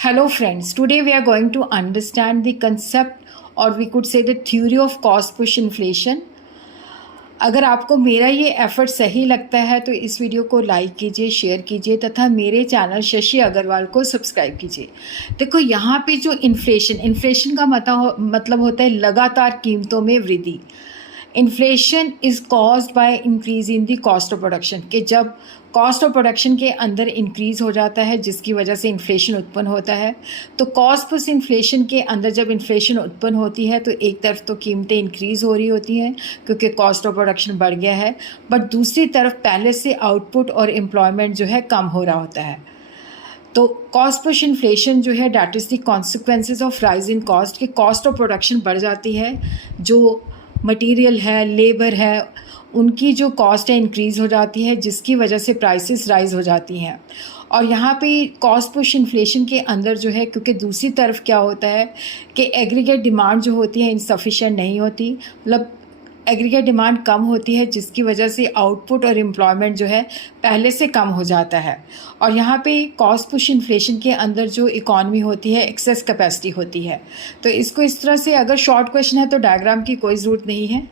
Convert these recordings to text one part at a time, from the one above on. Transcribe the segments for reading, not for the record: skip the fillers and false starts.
Hello friends, today we are going to understand the concept or we could say the theory of cost push inflation. अगर आपको मेरा ये effort सही लगता है तो इस वीडियो को लाइक कीजिए, शेयर कीजिए तथा मेरे चैनल शशि अग्रवाल को सब्सक्राइब कीजिए। देखो यहाँ पे जो इन्फ्लेशन का मतलब होता है लगातार कीमतों में वृद्धि। Inflation is caused by increase in the cost of production, कि जब कॉस्ट ऑफ प्रोडक्शन के अंदर इंक्रीज़ हो जाता है जिसकी वजह से इन्फ्लेशन उत्पन्न होता है। तो कॉस्ट प्लस इन्फ्लेशन के अंदर जब इन्फ्लेशन उत्पन्न होती है तो एक तरफ तो कीमतें इंक्रीज़ हो रही होती हैं क्योंकि कॉस्ट ऑफ प्रोडक्शन बढ़ गया है, बट दूसरी तरफ पहले से आउटपुट और एम्प्लॉयमेंट जो है कम हो रहा होता है। तो कॉस्ट पुश इन्फ्लेशन जो है that is the consequences of rise in cost, कि कॉस्ट ऑफ प्रोडक्शन बढ़ जाती है, जो मटेरियल है, लेबर है, उनकी जो कॉस्ट है इंक्रीज़ हो जाती है जिसकी वजह से प्राइसेस राइज हो जाती हैं। और यहाँ पे कॉस्ट पुश इन्फ्लेशन के अंदर जो है, क्योंकि दूसरी तरफ क्या होता है कि एग्रीगेट डिमांड जो होती है इनसफिशिएंट नहीं होती, मतलब एग्रीगेट डिमांड कम होती है जिसकी वजह से आउटपुट और एम्प्लॉयमेंट जो है पहले से कम हो जाता है। और यहाँ पे कॉस्ट पुश इन्फ्लेशन के अंदर जो इकॉनमी होती है एक्सेस कैपेसिटी होती है। तो इसको इस तरह से, अगर शॉर्ट क्वेश्चन है तो डायग्राम की कोई ज़रूरत नहीं है,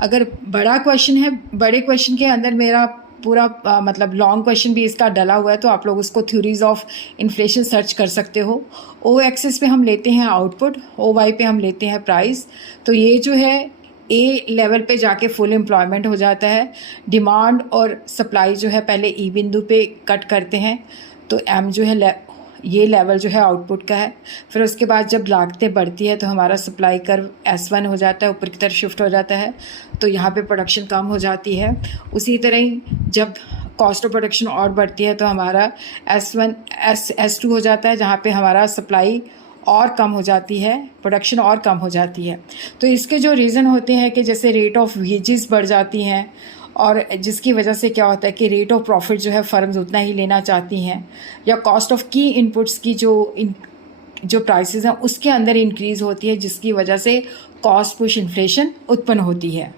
अगर बड़ा क्वेश्चन है, बड़े क्वेश्चन के अंदर मेरा पूरा मतलब लॉन्ग क्वेश्चन भी इसका डला हुआ है तो आप लोग उसको थ्योरीज ऑफ इन्फ्लेशन सर्च कर सकते हो। ओ एक्सिस पे हम लेते हैं आउटपुट, ओ वाई पे हम लेते हैं प्राइस। तो ये जो है ए लेवल पे जाके फुल एम्प्लॉयमेंट हो जाता है। डिमांड और सप्लाई जो है पहले ई बिंदु पे कट करते हैं, तो एम जो है ये लेवल जो है आउटपुट का है। फिर उसके बाद जब लागतें बढ़ती है तो हमारा सप्लाई कर्व S1 हो जाता है, ऊपर की तरफ शिफ्ट हो जाता है, तो यहाँ पे प्रोडक्शन कम हो जाती है। उसी तरह ही जब कॉस्ट ऑफ प्रोडक्शन और बढ़ती है तो हमारा S2 हो जाता है, जहाँ पे हमारा सप्लाई और कम हो जाती है, प्रोडक्शन और कम हो जाती है। तो इसके जो रीज़न होते हैं कि जैसे रेट ऑफ वेजेस बढ़ जाती हैं, और जिसकी वजह से क्या होता है कि रेट ऑफ प्रॉफिट जो है फर्म्स उतना ही लेना चाहती हैं, या कॉस्ट ऑफ की इनपुट्स की जो प्राइसेस हैं उसके अंदर इंक्रीज़ होती है जिसकी वजह से कॉस्ट पुश इन्फ्लेशन उत्पन्न होती है।